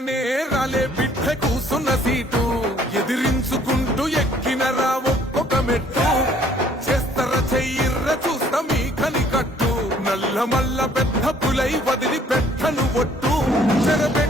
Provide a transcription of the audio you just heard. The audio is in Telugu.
అనగనే రాలే బిడ్డ కూసున్న సీటు ఎదిరించుకుంటూ ఎక్కినరా ఒక్కొక్క మెట్టు చేస్తర చెయ్యిర్ర చూస్తా మీ కని కట్టు నల్ల మల్ల పెద్ద పులై వదిలి పెట్టను ఒట్టు చెరబె